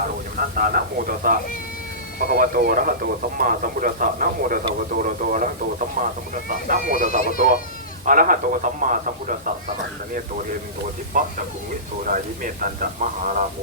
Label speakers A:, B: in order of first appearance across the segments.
A: ารโรยมนัสสานะโมตัสสะภะคะวะโตอะระหะโตสัมมาสัมพุทธัสสะนะโมตัสสะภะคะวะโตอะระหะโตอะระหะโตสัมมาสัมพุทธัสสะนะโมตัสสะภะคะวะโตอะระหะโตสัมมาสัมพุทธัสสะสัพพันธเนโตเทมิโตทิปะจักขุงวิโสดายิเมตันจะมหาราโภ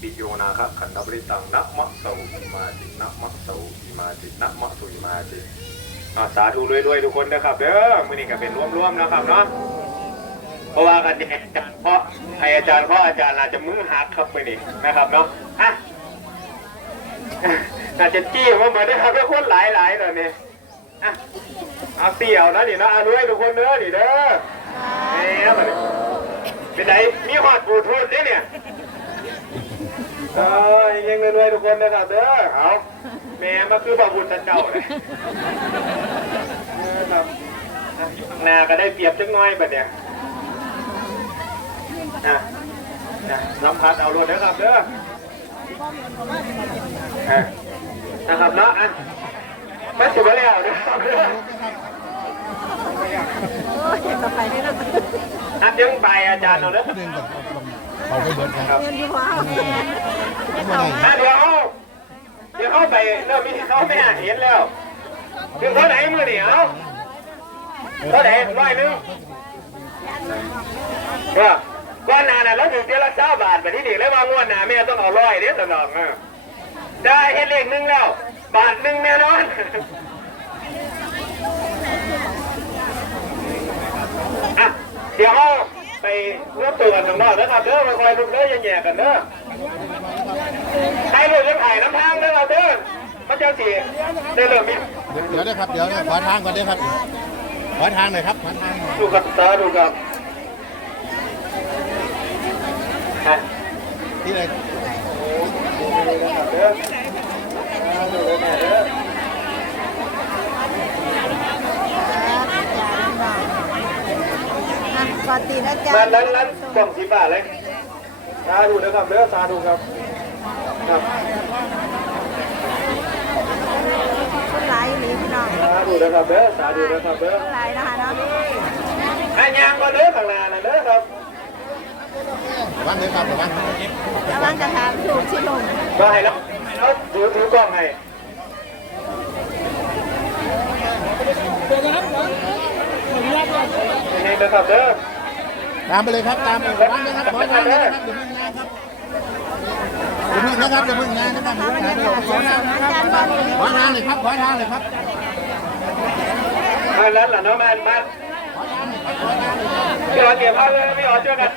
A: ปิโยนาคะขันธปริตังนะมะเสาอิมาตินะมะเสาอิมาตินะมะสุอิมาติอ่าสาธุรวยๆทุกคนนะครับเด้อมื้อนี้ก็เป็นร่วมๆนะครับเนาะ เพราะว่ากันเนี่ยอาจารย์เพราะให้อาจารย์เพราะอาจารย์อาจจะมือหักครับไปนี่นะครับเนาะอะอาจจะจี้มาเหมือนนะครับทุกคนหลายหลายๆเลยเนี่ยอะเอาเสี่ยวนะนี่นะอาด้วยทุกคนเด้อนี่เด้อเนี่ยมาเป็นไหนมีหอดบลูทูธด้วยเนี่ยเออยังรวยทุกคนนะครับเด้อเอาแม่มาคือบ่าวบุญท่านเจ้าเลยเออครับอะหน้าก็ได้เปรียบจังน้อยแบบเนี้ย นะนะสัมผัสเอารถนะครับเด้ออะนะครับเนาะอะมาถึงแล้วนะครับเด้อ
B: โอ้ยต่อไปนี่เรา
A: อะยังไปอาจารย์เอาเด้อ
C: เดินกับเขาไปเบิดครับ
B: เงินอยู่ว้าว
C: ไม่ได้
A: อะเดี๋ยวเอาเดี๋ยวเข้าไปเริ่มมีที่เขาไม่หาเห็นแล้วถึงเท่าไหนมือนี่เอาเท่าไหนร้อยหนึงว่า ก้อนหนาน่ะแล้วถึงเดือนละเก้าบาทไปที่นี่แล้วว่างวดหนาแม่ต้องเอาร้อยเด้อสนองเออได้เห็นเลขหนึ่งแล้ว บาทหนึ่งแน่นอนอะเดี๋ยวเอาไปเริ่มตัวกันข้างนอกนะครับเด้อมาคอยลุกเด้อแย่ๆกันเด้อใครเลยจะถ่ายน้ำทางเด้อเราเด้อมันจะสีได้เริ่มมี
C: เดี๋ยวนะครับเดี๋ยวขอทางก่อนด้วยครับขอทางหน่อยครับขอทางหน่อย
A: ดูกับตาดูกับอะ
C: ที่เลย
A: เด้ออ่าดูเลยนะเด้อ
B: อะปกตินะจ๊ะ
A: ร้านร้านร้านกล่องสีฟ้าเลยตาดูนะครับเด้อตาดูครับ ครับ
B: คนหลายหนีพี่น้อง
A: ตาดูนะครับเด้อตาดูนะครับเด้อ
B: คนหลายนะคะเนาะ
A: อันยังก็เด้อข้างหน้าน่ะเด้อครับ
C: ระวังเลยครับระวัง
B: กำลังจะถามถูกชิลง
A: มาให้แล้วแล้วถือถือกล้องให้นี่นะครับเด้อ
C: ตามไปเลยครับตามไประวังเลยครับขอทางนะครับเดี๋ยวพึ่งงานครับเดี๋ยวพึ่งงานนะครับเดี๋ยวพึ่งงานนะครับเดี๋ยวพึ่งนะครับ
B: อาจารย์บอลหนี
C: ขอทางเลยครับขอทางเลยครับ
A: มาแล้วล่ะเนาะมามา พี่อ๋อเก็บผ้าเลยพี่อ๋อช่วยกัน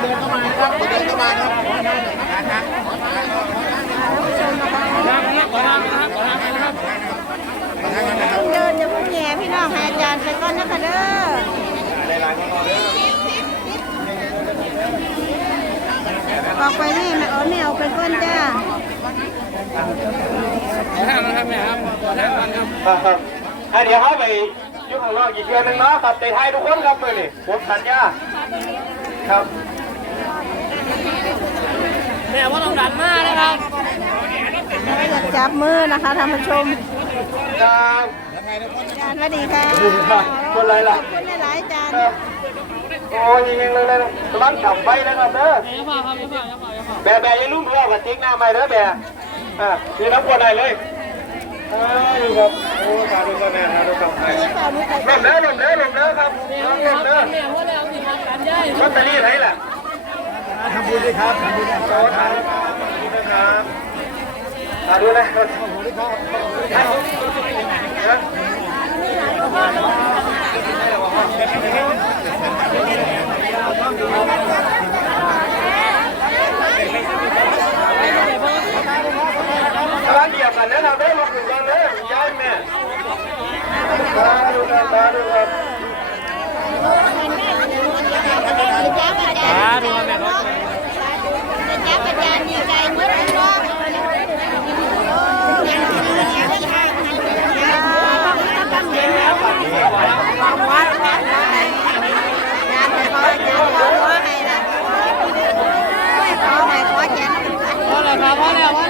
C: เดินเข้ามาครับเดินเข้ามาครับขอทางเลยครับขอทางขอทางขอทางขอทางนะครับขอทางนะครับ
B: เดินอย่าพิ่งแย่พี่น้องให้อาจารย์ไปก่อนนะคะเด้อ
A: ออ
B: กไปนี่แม่อ๋อไม่เอาไปก่อนจ้าขอทางนะ
A: ครับอะ เดี๋ยวเขาไปยุ่งข้างนอกอีกเดือนหนึงเนาะครับแต่ไทยทุกคนครับมือนี่ผมสัญญาครับ
D: แม่ว่าต้องดันมากนะครับ
B: อยากจับมือนะคะท่านผู้ชม
A: ครับ
B: อาจารย์สวัสดีค่ะ
A: คนไรล่ะ
B: ขอบคุณหลายๆอาจารย์
A: โอ้ยยิงๆเลยเลยกำลังจับไฟนะครับเด้อ
D: อย่าเฝ้าครับอย่าเฝ้าอย่าเฝ้าอย่าเฝ้า
A: แบะแบะอยังลุ่มรั่วกับติ๊กหน้าใหม่เด้อแบะอะคือน้ำกวนได้เลยเออ ดูครับโอ้ขาดูก่อนนะขาดูครับ
B: นี่เปล่าลูกไป
A: หล่นเด้อหล่นเด้อหล่นเด้อครับหล่นเด้อ
D: แม่ว่าแล้วครับดันย่าย
A: ลอตเตอรี่ไหนล่ะ
C: ทำบุญด้วยครับทำบุญด้วย
A: ครับทานดูนะนะกำลังเหยียบกันนะครับมาถึงกันเด้อย้ายแม่ตาดูนตาดูกัน
B: จ้าดูแม่เนาะจ้าอาจารย์ดีใจเมื่อไหร่เนาะต้องเห็นแล้วความวัดวัดอะไรงานแต่หละขอให้ขอแจก
D: พอแล้วครับ พอแล้วพอแล้วแม่เราหนี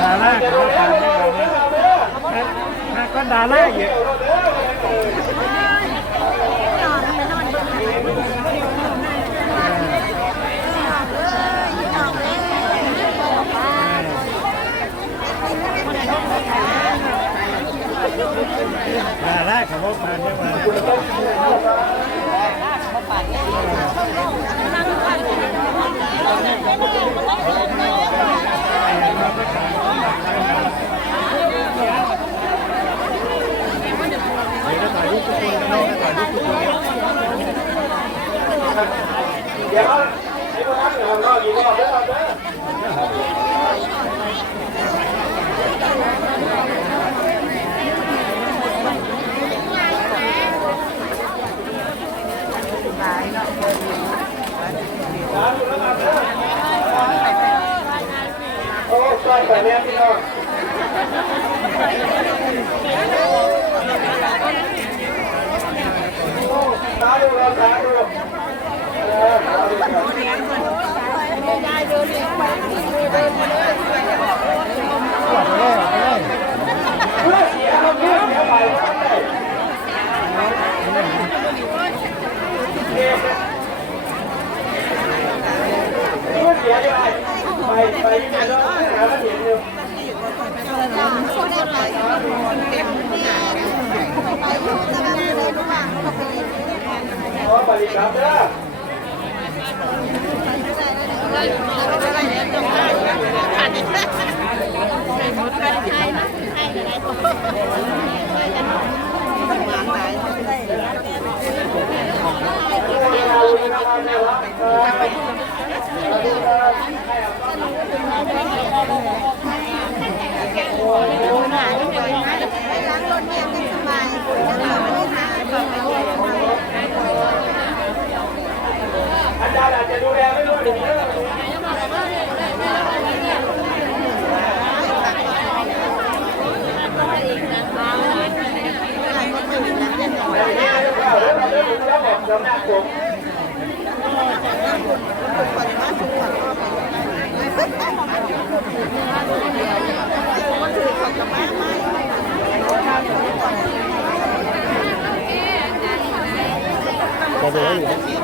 D: ดาราก็
B: ดา
A: รา
B: เยอะดาราขับรถมาเนี่ยมา เดี๋ยวเขา
D: เดี๋ย
C: วเขา
B: ก็
C: ยิ
B: ง
A: ก็ ใล้า
B: งรถเนี่ยเป็นสบายนะคะ anyway.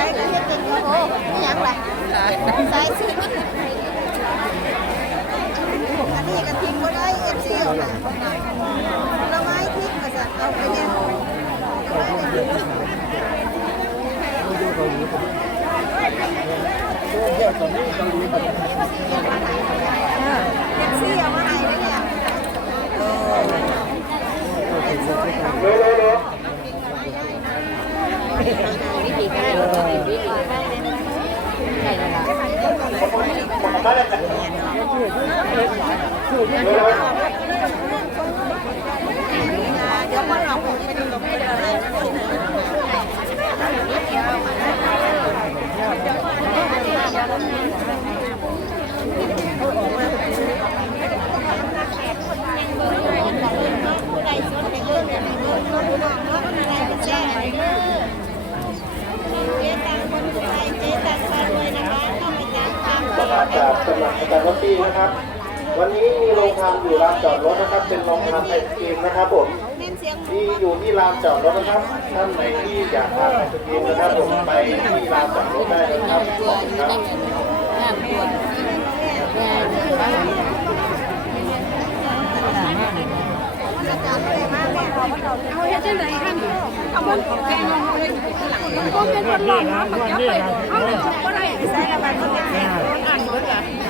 B: อยเด้อผู้ใดก็เฮ็ดเป็นโอ้หยังล่ะสายสิอันนี้ก็ทิ้งบ่ได้ FC เอาล่ะผลไม้ทิ้งก็จะเอาไปเนี่ยเอฟซีเอามาให้เด้อเนี่ย
A: เร็วเร็วเร็ว
B: เดี๋ยวมันเอาไปให้ดูไปเลยแช่เจ๊ตังคนไทยเจ๊ตังพารวยนะคะเข้าไปตามตาม
E: ประกาศจากสำนักประกันรถตีนะครับ วันนี้มีโรงทานอยู่ลานจอดรถนะครับ เป็นโรง ทานไอศกรีมนะครับผม
B: นี่
E: อยู่ที่ลานจอดรถนะครับท่านไหนที่อยากทานไอศกรีมนะครับผมไปที่ลานจอดรถได้เลยครับขอบคุณครับ
B: เอาเฮ็ดจังได๋คั่นเอาบ่แกงเอาเฮ็ดก็เป็นคนหลอกเนาะปักจับไปเอาเลยบ่ได้ใส่ละบาดมันแก่อ่านเบิดล่ะอ่านเลขอ่านบ่ได้มันจะ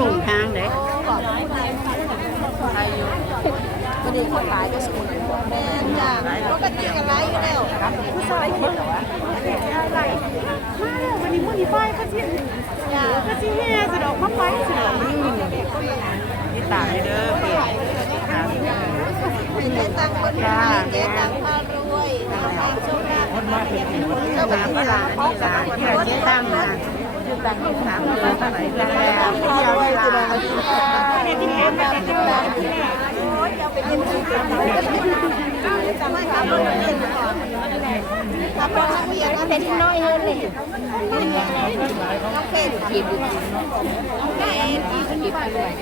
B: ลขได้แม่เลขอ่านบ่ได้ก่อนนะจ้ะคนมาสิมีอะเนาะใส่อันไหนยังว่าหมดแล้วมันไปจ่ายกี่ดอกเอาเลขไปก็มาคืนกันมันเลยทำมาส่งมาแล้วมีผู้เจ้าของรางวัลเขาก็ว่ากันดีคนหลายก็สมุนแม่จ้าปกติกันหลายอยู่แล้วผู้ชายเห็นเหรอะอะไรมาแล้ววันนี้มื้อนี้ไปก็สิจ้าก็สิแห่สิดอกมาไปสิดอกนี่ตายเด้อเปียกตายเด้อเจ๊ตังคนไทยเจ๊ตังพารวยทำทางโชคลาภคนมาเป็นเจ้าบ้านที่ร้านที่ร้านเจ๊ตังนะ เจ๊ตังที่ถามเลยเท่าไหร่แล้วเที่ยวเวลาที่เห็นแบบที่ร้านโอ้ยเอาไปเล่นที่ร้านทำไมครับเราเล่นก่อนครับเราเวียนเป็นน้อยเลยน้องเฟนกินน้องแม่กินกินไปเลย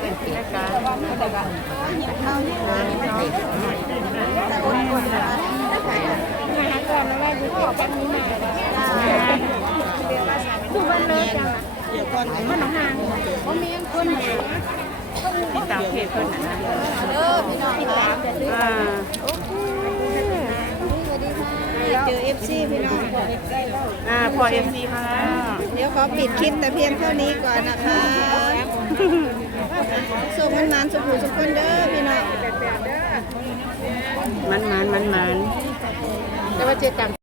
B: เป็นกิจการเข้าที่ร้าแต่อดทนนะ ดูขอแป๊บนึงดูมันเลยจังเดี๋ยวก่อนมันหนองหางเขามีคนที่ตามเพจเพิ่นนะเออพี่น้องค่ะอ่าโอเคเจอ FC พี่น้อง
F: อ่าพอเอ็มซีมาแล้ว
B: เดี๋ยวขอปิดคลิปแต่เพียงเท่านี้ก่อนนะคะสุขมันนานสุขุสุขคนเด้อพี่น้อง
F: มันมันมันมัน
B: แต่ว่าเจ๊ตัง